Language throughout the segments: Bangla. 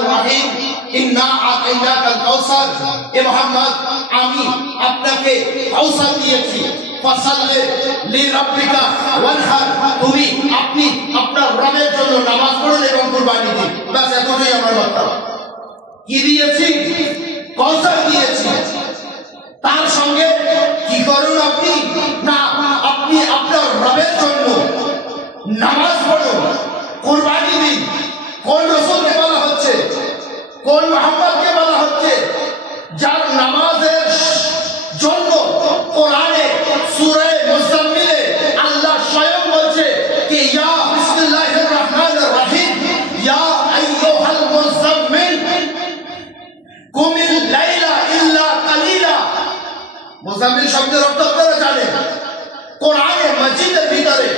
রহমানির রহিম ইন্না আতাইনাকাল কাউসার। এ মুহাম্মদ আমি আপনাকে কাউসার দিয়েছি, ফাসাল্লি লিরাব্বিকা ওয়ানহার, তুমি আপনি আপনার রবের জন্য নামাজ পড়ুন এবং কুরবানি দিন। বাস এতটাই আমার কথা। কি দিয়েছি? কাউসার দিয়েছি। তার সঙ্গে কি করুন আপনি? না, আপনি আপনার রবের জন্য নামাজ পড়ুন, কুরবানি দিন। কোন রাসূলকে বলা হচ্ছে? কোন মুহাম্মদকে বলা হচ্ছে? যার নামাজের জন্য কোরআনে সূরা মুজাম্মিলে আল্লাহ স্বয়ং বলছে যে ইয়া বিসমিল্লাহির রহমানির রহিম ইয়া আইয়ুহাল মুজাম্মিল কুমিল লাইলা ইল্লা কালিলা। মুজাম্মিল শব্দের অর্থ আপনারা জানেন। কোরআনে মাজিদের ভিতরে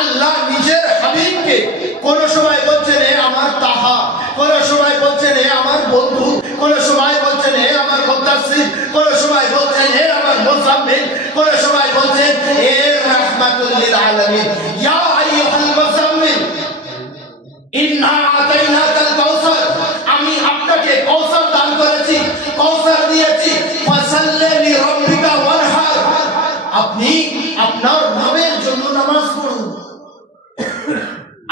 আল্লাহ নিজের হাবিবকে কোন সময় বলছেন হে আমার তাহা, কোন সময় বলছেন হে আমার বন্ধু, কোন সময় বলছেন হে আমার মুদাসসির, কোন সময় বলছেন হে আমার মুজাম্মিল, কোন সময় বলছেন হে রাহমাতুল লিল আলামিন। ইয়া আইয়ুহাল মুজাম্মিল ইন্না আতাইনাকাল কাউসার, আমি আপনাকে কাউসার দান করেছি, কাউসার দিয়েছি। ফাসাল্লি লিরাব্বিকা ওয়ানহার, আপনি আপনার রবের জন্য নামাজ পড়ুন।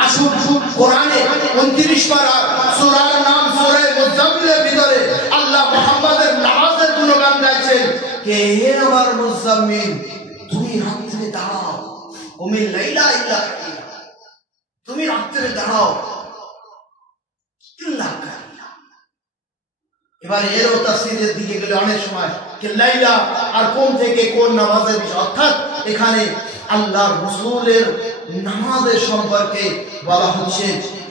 আসুন কোরআনে 29 পারা সূরার নাম সূরা মুজাম্মিলের ভিতরে আল্লাহ মুহাম্মাদের নামাজের গুণগান গাইছেন কে হে আমার মুজাম্মিল, তুমি রাত্রে দাঁড়াও, কুমিল লাইলা ইল্লা কালিলা, তুমি রাত্রে দাঁড়াও ইল্লা কালিলা। এবার এরও তাফসীরের দিকে গেলে অনেক সময় কে লাইলা আর কোন থেকে কোন নামাজের বিষয়, অর্থাৎ এখানে আল্লাহ রাসূলের নামাজের সম্পর্কে বলা হচ্ছে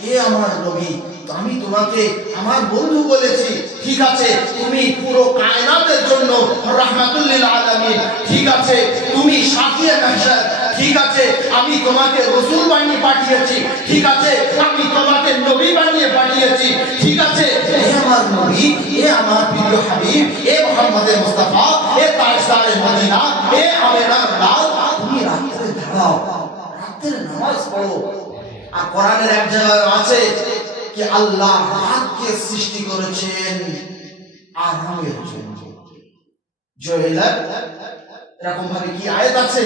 এ আমার নবী, আমি তোমাকে আমার বন্ধু বলেছি, ঠিক আছে তুমি পুরো কায়নাতের জন্য রাহমাতুল লিল আলামিন, ঠিক আছে তুমি শাফিয়ে মাহশার, ঠিক আছে আমি তোমাকে রাসূল বানিয়ে পাঠিয়েছি, ঠিক আছে আমি তোমাকে নবী বানিয়ে পাঠিয়েছি, ঠিক আছে এ আমার নবী, এ আমার প্রিয় হাবিব, এ মুহাম্মদে মুস্তাফা, এ তাজদারে মদিনা, এ আমেনার লাল, তুমি রাতে দাঁড়াও, রাতে নামাজ পড়ো। আর কোরআনের এক জায়গায় আছে কি আল্লাহ রাতকে সৃষ্টি করেছেন আরামের জন্য। জয়লাল এরকম ভাবে কি আয়াত আছে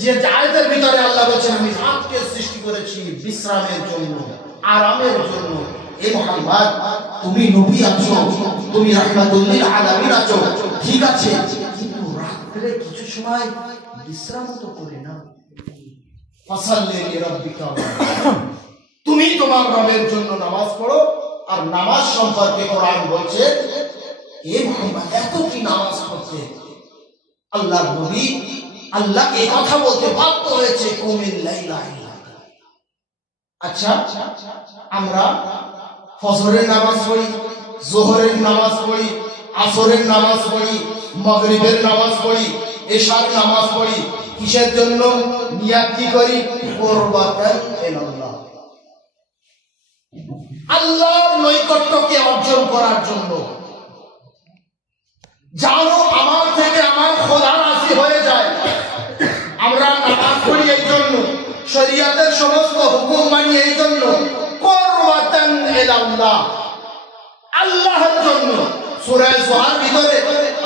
যে আয়াতের ভিতরে আল্লাহ বলেছেন আমি রাতকে সৃষ্টি করেছি বিশ্রামের জন্য, আরামের জন্য। এ মুহাম্মদ তুমি নবী আছো, তুমি রাহমাতুল লিল আলামিন আছো, ঠিক আছে কিন্তু রাতে কিছু সময় বিশ্রাম তো করে না। ফাসাল্লি লিরাব্বিকা, তুমি তোমার রবের জন্য নামাজ পড়ো। আর নামাজ সম্পর্কে কোরআন বলছে এ মুহাম্মদ এত কি নামাজ পড়তে, আল্লাহর নবী আল্লাহকে এই কথা বলতে বাধ্য হয়েছে কুমিল লাইলা ইল্লা কালিলা। আচ্ছা আমরা ফজরের নামাজ পড়ি, যোহরের নামাজ পড়ি, আসরের নামাজ পড়ি, মাগরিবের নামাজ পড়ি, এশার নামাজ পড়ি, কিসের জন্য? নিয়াত কি করি? কুরবাতান ইলাল্লাহ, আল্লাহর নৈকট্যকে অর্জন করার জন্য। জানো আমার থেকে আমার খোদা রাজি হয়ে যায়। আমরা নামাজ পড়ি এই জন্য, শরীয়তের সমস্ত হুকুম মানি এই জন্য, কুরবাতান ইলাল্লাহ, আল্লাহর জন্য। সূরা জুহার ভিতরে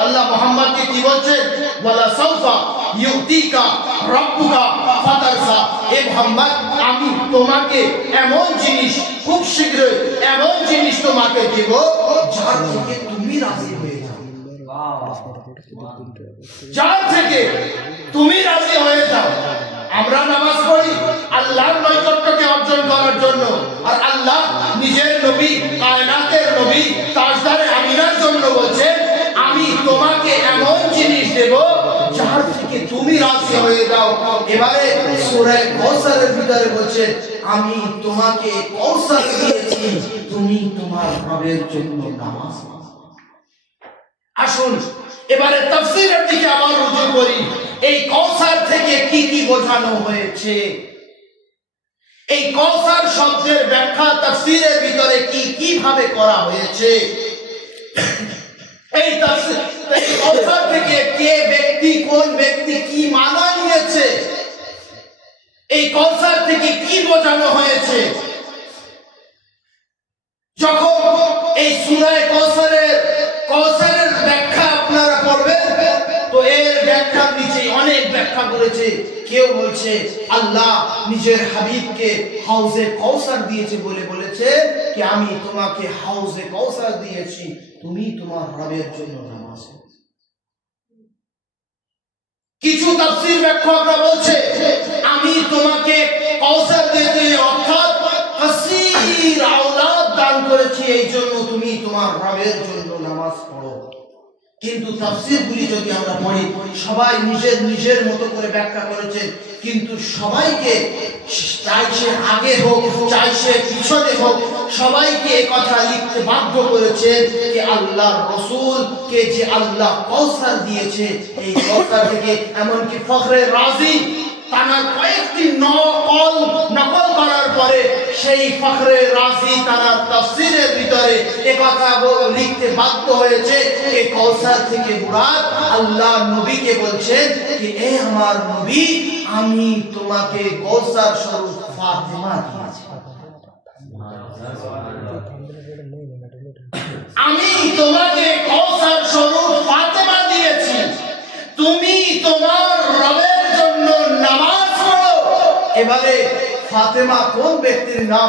আল্লাহ মুহাম্মদকে কি বলছেন? ওয়ালা সাউফা ইউতিকা রাব্বুকা ফাতারসা। এ মুহাম্মদ আমি তোমাকে এমন জিনিস খুব শীঘ্রই এমন জিনিস তোমাকে দেব যার থেকে তুমি রাজি হয়ে যাও, যার থেকে তুমি রাজি হয়ে যাও। আমরা নামাজ পড়ি আল্লাহর নৈকট্যকে অর্জন করার জন্য, আর আল্লাহ নিজের নবী কায়নাতের নবী তাজদারে আমিনার জন্য বলছে আমি তোমাকে এমন জিনিস দেব যার থেকে তুমি রাজি হয়ে যাও। এবারে সূরা কাউসারের ভিতরে বলছে আমি তোমাকে কাউসার দিয়েছি, তুমি তোমার রবের জন্য নামাজ পড়ো। আসুন এবারে তাফসীরের দিকে আবার রুজু করি। এই কাউসার থেকে কি কি বোঝানো হয়েছে? এই কাউসার শব্দের ব্যাখ্যা তাফসীরের ভিতরে কি কিভাবে করা হয়েছে? এই তাফসীর এই কাউসার থেকে কে ব্যক্তি কোন ব্যক্তি কি মানা নিয়েছে, এই কাউসার থেকে কি বোঝানো হয়েছে? যখন এই সূরা কাউসারের ব্যাখ্যা আপনারা পড়বেন তো এর ব্যাখ্যার নিচে অনেক ব্যাখ্যা করেছে। কেউ বলছে আল্লাহ নিজের হাবিবকে হাউজে কাউসার দিয়েছে বলে বলেছে কি আমি তোমাকে হাউজে কাউসার দিয়েছি, তুমি তোমার রবের জন্য নামাজ পড়ো। কিছু তাফসীর ব্যাখ্যাকরা বলছে আমি তোমাকে কাউসার দিয়েছি অর্থাৎ কাসীর আওলাদ দান করেছি, এই জন্য তুমি তোমার রবের জন্য নামাজ পড়ো। কিন্তু তাফসীরগুলি যদি আমরা পড়ি সবাই নিজের মতো করে ব্যাখ্যা করেছেন, কিন্তু সবাইকে চাই সে আগে হোক চাই সে পিছনে হোক সবাইকে এই কথা লিখতে বাধ্য করেছেন যে আল্লাহর রাসূলকে যে আল্লাহ কাউসার দিয়েছে, এই কাউসার থেকে এমনকি ফখরে রাজি তারা কয়েকটি নকল করার পরে সেই ফখরে রাজি তারা তাফসীরের ভিতরে এই কথা লিখতে বাধ্য হয়েছে যে কাউসার থেকে মুরাদ আল্লাহ নবীকে বলছেন যে এ আমার নবী আমি তোমাকে কাউসার স্বরূপ ফাতেমা দিয়েছি, আমি তোমাকে কাউসার স্বরূপ ফাতেমা দিয়েছি, তুমি তোমার রবের জন্য নামাজ পড়ো। এবারে ফাতেমা কোন ব্যক্তির নাম,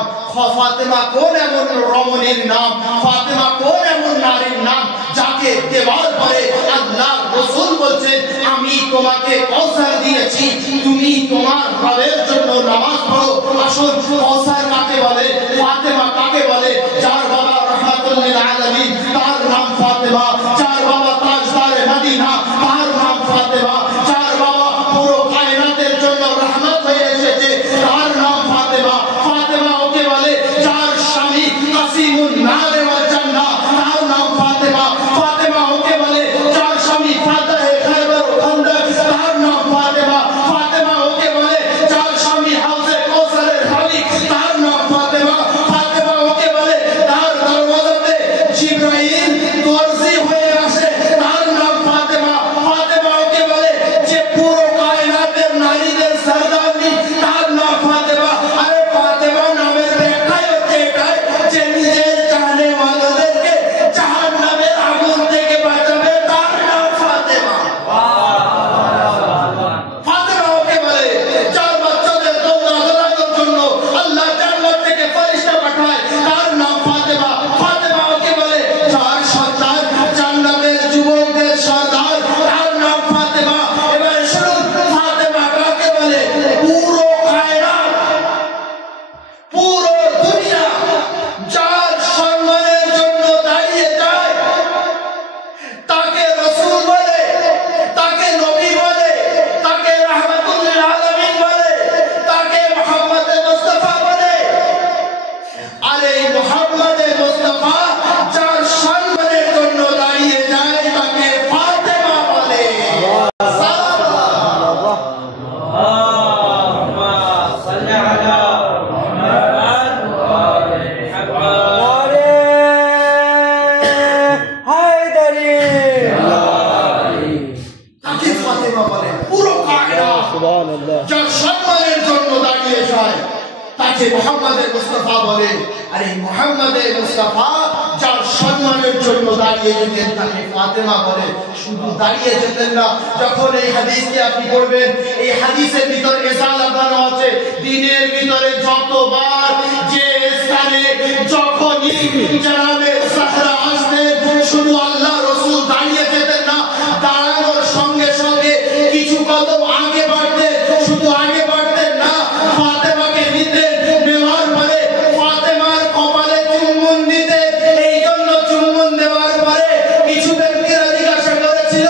ফাতেমা কোন এমন রমণীর নাম, ফাতেমা কোন এমন নারীর নাম যাকে দেওয়ার পরে আল্লাহ রাসূল বলছেন আমি তোমাকে কাউসার দিয়েছি, তুমি তোমার রবের জন্য নামাজ পড়ো। আসল কাউসার কাকে বলে, ফাতেমা কাকে বলে? যার বাবা রাহমাতুল লিল আলামিন তার নাম ফাতেমা, যার বাবা তাজদারে মদিনা তার নাম ফাতেমা, যার বাবা পুরো কায়নাতের জন্য রহমত হয়ে এসেছে তার নাম ফাতেমা। ফাতেমা ওকে বলে যার স্বামী কাসিমুন নার ওয়াল জান্নাহ তার নাম ফাতেমা। ফাতেমা ওকে বলে যার স্বামী ফাতাহে খায়বার ও খান্দক তার নাম ফাতেমা। ফাতেমা ওকে বলে যার স্বামী হাউজে কাউসারের মালিক তার নাম ফাতেমা। ফাতেমা ওকে বলে তার দরওয়াজাতে জিবরাইল দরজি হয়ে আসে তার নাম ফাতেমা। ফাতেমা ওকে বলে যে পুরো কায়নাতের নারীদের সরদারনি তার নাম ফাতেমা। আরে ফাতেমা নামের ব্যাখ্যাই হচ্ছে এটাই যে নিজের চাহনে ওয়ালাদেরকে জাহান্নামের আগুন থেকে বাঁচাবে, তার নাম ফাতেমা। ফাতেমা ওকে বলে যার বাচ্চাদের দৌড়াদৌড়ানোর জন্য আল্লাহ জান্নাত থেকে ফেরেশতা পাঠায় তার নাম ফাতেমা। ফাতেমা ওকে বলে যার সন্তান জান্নাতের যুবকদের সর্দার তার নাম ফাতেমা। এবারে শুনুন ফাতেমা কাকে বলে? পুরো কায়নাত পুরো দুনিয়া যার সম্মানের জন্য দাঁড়িয়ে যায় তাকে রাসূল বলে, তাকে নবী বলে, তাকে রাহমাতুল লিল আলামিন বলে, তাকে মুহাম্মদে মুস্তাফা বলে। আর এই মুহাম্মদে মুস্তাফা যার সম্মানের জন্য দাঁড়িয়ে যায় তাকে ফাতেমা বলে। তাকে ফাতেমা বলে। পুরো কায়নাত যার সম্মানের জন্য দাঁড়িয়ে যায় তাকে মুহাম্মদে মুস্তাফা বলে। আর এই মুহাম্মদে মুস্তাফা যার সম্মানের জন্য দাঁড়িয়ে যেতেন তাকে ফাতেমা বলে। শুধু দাঁড়িয়ে যেতেন না, যখন এই হাদিসকে আপনি পড়বেন এই হাদিসের ভিতরে ইসালা বানো আছে দিনের ভিতরে যতবার যে স্থানে যখনই জনাবে সাহরা আসতেন শুধু আল্লাহ রাসূল দাঁড়িয়ে যেতেন না, দাঁড়ানোর সঙ্গে সঙ্গে কিছু কদম আগে বাড়তেন। শুধু আগে বাড়তেন না, ফাতেমাকে নিতেন, নেওয়ার পরে ফাতেমার কপালে চুম্বন দিতেন। এই জন্য চুম্বন দেওয়ার পরে কিছু ব্যক্তিরা জিজ্ঞাসা করেছিল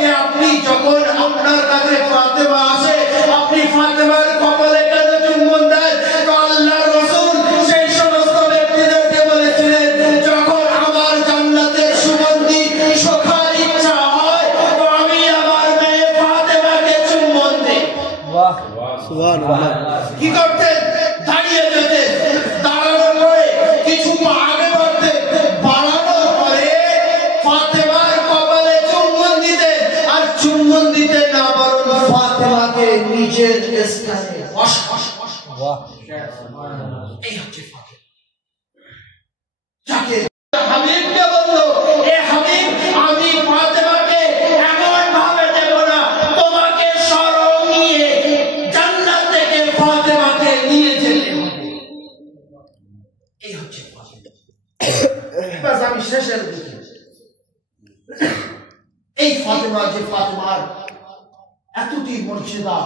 যে আপনি যখন আপনার কাছে ফাতেমা আসে আপনি ফাতেমার কপালে কেন চুম্বন দেন? তো আল্লাহ রাসূল সেই সমস্ত ব্যক্তিদেরকে বলেছিলেন যখন আমার জান্নাতের সুগন্ধি শোখার ইচ্ছা হয় তো আমি আমার মেয়ে ফাতেমাকে চুম্বন দিই। বাহ সুবহানাল্লাহ। কি করতেন? দাঁড়িয়ে যেতেন, দাঁড়ানোর পরে কিছু আগে বাড়তেন, বাড়ানোর পরে ফাতেমার কপালে চুম্বন দিতেন। আর চুম্বন দিতেন না, বরং ফাতেমাকে নিজের স্থানে বসাতেন। এই হচ্ছে ফাতেমা যাকে বাস আমি শেষের দিকে এই ফাতেমা, যে ফাতেমার এতটি মর্যাদা,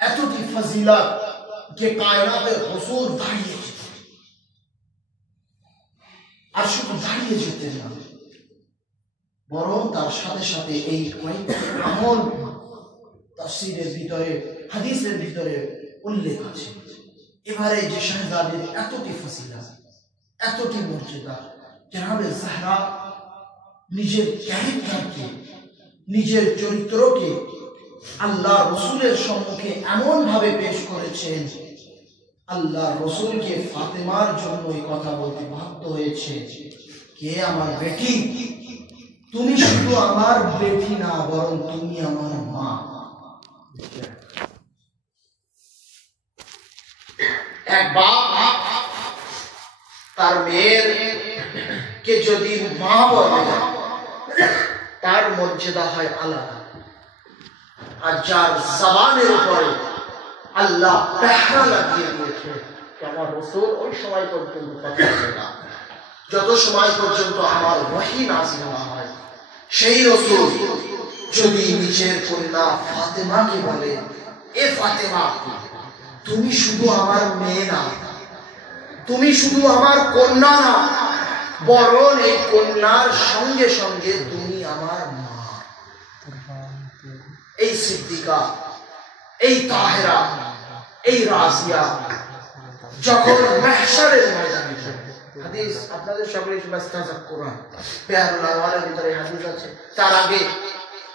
এতটি ফজিলত, যে কায়নাতের হুজুর দাঁড়িয়ে যেতেন, আর শুধু দাঁড়িয়ে যেতেন না, বরং তার সাথে সাথে এই কয়েকটি আমল তাফসীরের ভিতরে, হাদিসের ভিতরে উল্লেখ আছে। এবারে যে শাহজাদের এতটি ফজিলত, এতটি মর্যাদা, জনাবে জাহরা নিজের ক্যারেক্টারকে, নিজের চরিত্রকে আল্লাহ রসুলের সম্মুখে এমন ভাবে পেশ করেছেন, আল্লাহ রসুলকে ফাতেমার জন্য এই কথা বলতে বাধ্য হয়েছে, কে আমার বেটি, তুমি শুধু আমার বেটি না, বরং তুমি আমার মা। এক বাপ তার মেয়ের কে যদি মা বলে, তার মর্যাদা হয় আলাদা। আর যার জবানের উপরে আল্লাহ পেহরা লাগিয়ে দিয়েছে, আমার রাসূল ওই সময় পর্যন্ত কথা বলে না, যত সময় পর্যন্ত আমার ওহী নাযিল না হয়। সেই রাসূল যদি নিজের কন্যা ফাতেমাকে বলে, এ ফাতেমা, তুমি শুধু আমার মেয়ে না, তুমি শুধু আমার কন্যা না, বরং এই কন্যার সঙ্গে সঙ্গে তুমি আমার মা। এই সিদ্দিকা, এই তাহেরা, এই রাজিয়া যখন মাহশারের ময়দানে যাবে, হাদিস আপনাদের সকলের ইস্তেজাব কোরআন পেয়ারুল আওয়ালের ভিতরে হাদিস আছে, তার আগে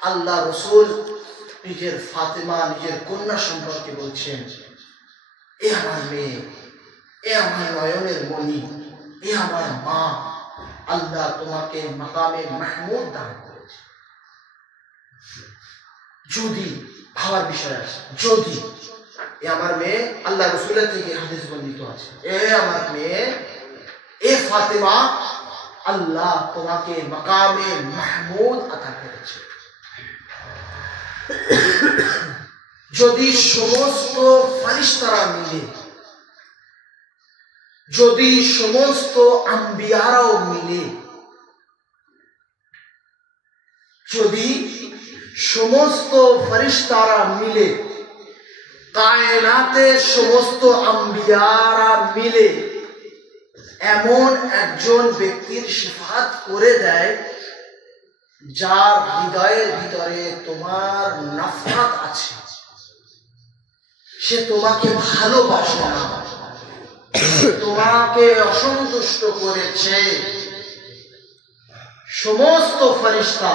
আল্লাহ রাসূল নিজের ফাতেমা, নিজের কন্যা সম্পর্কে বলছেন, এ আমার মেয়ে, এ আমার নয়নের মণি, এ আমার মা, আল্লাহ তোমাকে মাকামে মাহমুদ দান করেছে। যদি ভাবার বিষয় আছে, যদি এ আমার মেয়ে, আল্লাহ রাসূলের থেকে হাদিস বর্ণিত আছে, এ আমার মেয়ে, এ ফাতেমা, আল্লাহ তোমাকে মাকামে মাহমুদ আতা করেছে। যদি সমস্ত ফেরেশতারা মিলে, যদি সমস্ত আম্বিয়ারাও মিলে, যদি সমস্ত ফেরেশতারা মিলে, কায়নাতের সমস্ত আম্বিয়ারা মিলে এমন একজন ব্যক্তির সিফাত করে দেয়, যার হৃদয়ের ভিতরে তোমার নফরত আছে, সে তোমাকে ভালোবাসে না, তোমাকে অসন্তুষ্ট করেছে, সমস্ত ফেরেশতা,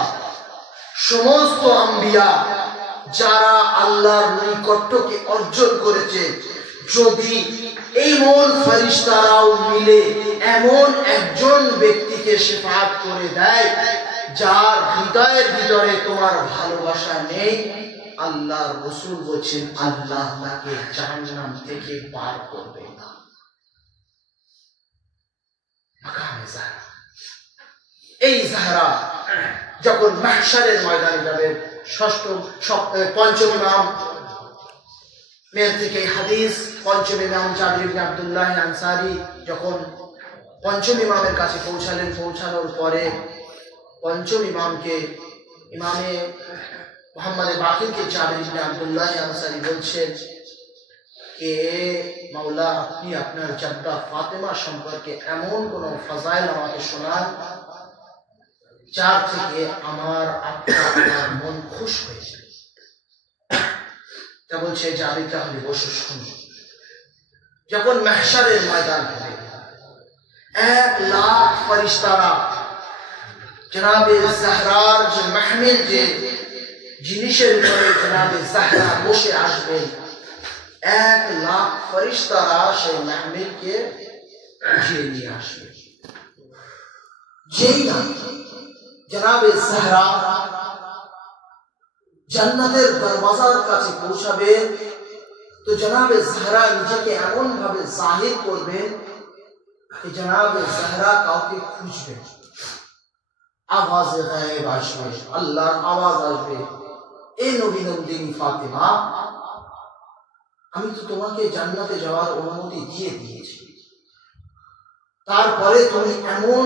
সমস্ত আম্বিয়া যারা আল্লাহর নৈকট্যকে অর্জন করেছে, যদি এই মন ফেরেশতারাও মিলে এমন একজন ব্যক্তিকে সিফাত করে দেয়, যার হৃদয়ের ভিতরে তোমার ভালোবাসা নেই, আল্লাহর রাসূল বলেন আল্লাহ তাকে জাহান্নাম থেকে পার করবে না। মাকামে জাহরা, এই জাহরা যখন মাহশারের ময়দানে যাবে, পঞ্চম ইমাম মের থেকে হাদিস, পঞ্চম ইমাম জাবির ইবনে আব্দুল্লাহ আনসারী যখন পঞ্চম ইমামের কাছে পৌঁছালেন, পৌঁছানোর পরে পঞ্চম ইমামকে, ইমামে মুহাম্মদ বাকিরকে জাবির ইবনে আব্দুল্লাহ আনসারী বলছেন, কে মাওলা, আপনি আপনার জাদ্দা ফাতেমা সম্পর্কে এমন কোন ফাজাইল আমাকে শোনান, যার থেকে আমার আপনার মন খুশ হয়েছে। তা বলছে জাবির, তাহলে বসে শুনুন। যখন মাহশারের ময়দান হবে, 1,00,000 ফেরেশতারা জনাবে জাহরার যে মাহমিল, যে জিনিসের উপরে জনাবে জাহরা বসে আসবেন, 1,00,000 ফেরেশতারা সেই মাহমিলকে উঠিয়ে নিয়ে আসবে। যেই না জনাবে জাহরা জান্নাতের দরওয়াজার কাছে পৌঁছাবে, তো জনাবে জাহরা নিজেকে এমন ভাবে জাহির করবেন যে জনাবে জাহরা কাউকে খুঁজবে, আওয়াজে গায়েব আসবে, আল্লাহর আওয়াজ আসবে, এ নবী নন্দিনী ফাতেমা, আমি তো তোমাকে জান্নাতে যাওয়ার অনুমতি দিয়ে দিয়েছি, তারপরে তুমি এমন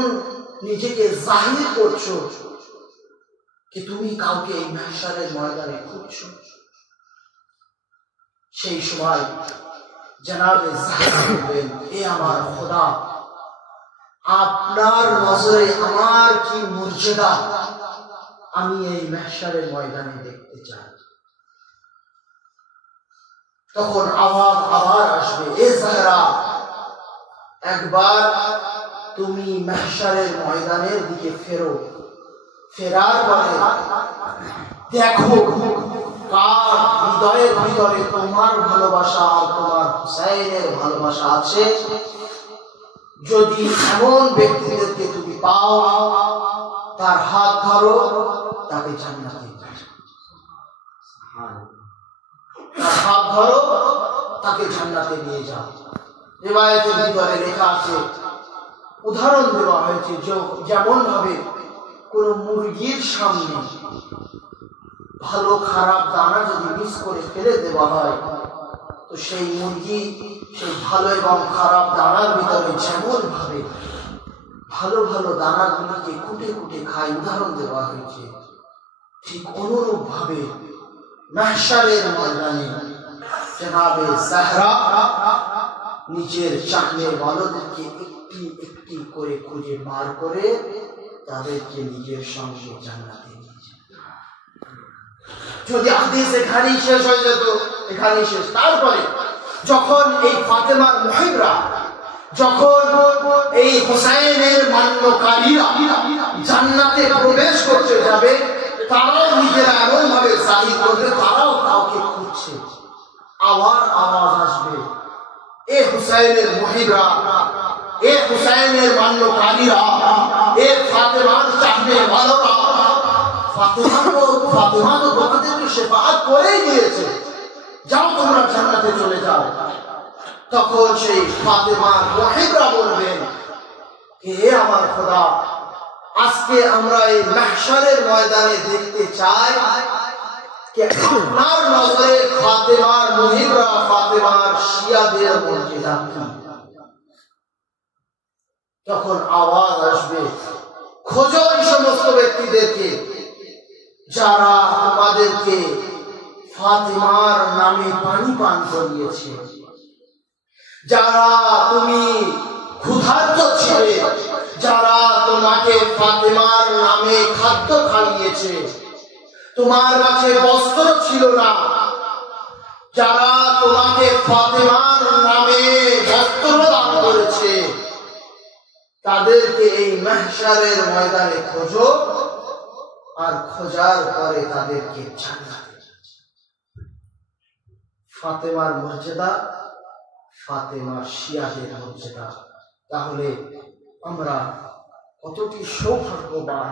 নিজেকে জাহির করছো কি তুমি কাউকে এই মাহশারের ময়দানে খুঁজছো। সেই সময় জনাবে জাহির বলবেন, এ আমার খোদা, আপনার নজরে আমার কি মর্যাদা, আমি এই মাহশারের ময়দানে দেখতে চাই। তখন আওয়াজ আবার আসবে, এ জাহরা, একবার তুমি মাহশারের ময়দানের দিকে ফেরো, ফেরার পরে দেখো কার হৃদয়ের ভিতরে তোমার ভালোবাসা আর তোমার হুসাইনের ভালোবাসা আছে। যদি এমন ব্যক্তিদেরকে তুমি পাও, তার হাত ধরো, তাকে জান্নাতে, তার হাত ধরো, তাকে জান্নাতে নিয়ে যাও। রিওয়ায়াতের ভিতরে লেখা আছে, উদাহরণ দেওয়া হয়েছে, যেমন ভাবে কোন মুরগির সামনে ভালো খারাপ দানা যদি মিক্স করে ফেলে দেওয়া হয়, তো সেই মুরগি সেই ভালো এবং খারাপ দানার ভিতরে যেমন ভাবে ভালো ভালো দানাগুলিকে কুটে কুটে খায়, উদাহরণ দেওয়া হয়েছে, ঠিক অনুরূপ ভাবে মাহশারের ময়দানে জনাবে জাহরা নিজের চাকরির ওয়ালাদেরকে একটি একটি করে খুঁজে বার করে তাদেরকে নিজের সঙ্গে জান্নাতে নিয়ে যান। যদি হাদিস এখানেই শেষ হয়ে যেত, এখানেই শেষ। তারপরে যখন এই ফাতেমার মুহিবরা, যখন এই হুসাইনের মান্যকারীরা জান্নাতে প্রবেশ করতে যাবে, তারাও নিজেরা এমন ভাবে জাহির করবে, তারাও কাউকে খুঁজছে। আবার আওয়াজ আসবে, এ হুসাইনের মুহিবরা, এ হুসাইনের মান্যকারীরা, এ ফাতেমার চাহনে ওয়ালারা, ফাতেমা তো তোমাদেরকে শেফাআত করেই দিয়েছে, যাও তোমরা জান্নাতে চলে যাও। তখন সেই ফাতেমার মুহিবরা বলবেন, হে আমার খোদা, আজকে আমরা এই মাহশারের ময়দানে দেখতে চাই যে আপনার নজরে ফাতেমার মুহিবরা, ফাতেমার শিয়াদের মর্যাদা কি। তখন আওয়াজ আসবে, খোঁজো এই সমস্ত ব্যক্তিদেরকে যারা তোমাদেরকে ফাতেমার নামে পানি পান করিয়েছে, যারা তুমি ক্ষুধার্ত ছিলে, যারা তোমাকে ফাতেমার নামে খাদ্য খাইয়েছে, তোমার কাছে বস্ত্র ছিল না, যারা তোমাকে ফাতেমার নামে বস্ত্র দান করেছে, তাদেরকে এই মাহশারের ময়দানে খোঁজো, আর খোঁজার পরে তাদেরকে জান্নাতে। ফাতেমার মর্যাদা, ফাতেমার শিয়াদের মর্যাদা। তাহলে আমরা কতটি সৌভাগ্যবান।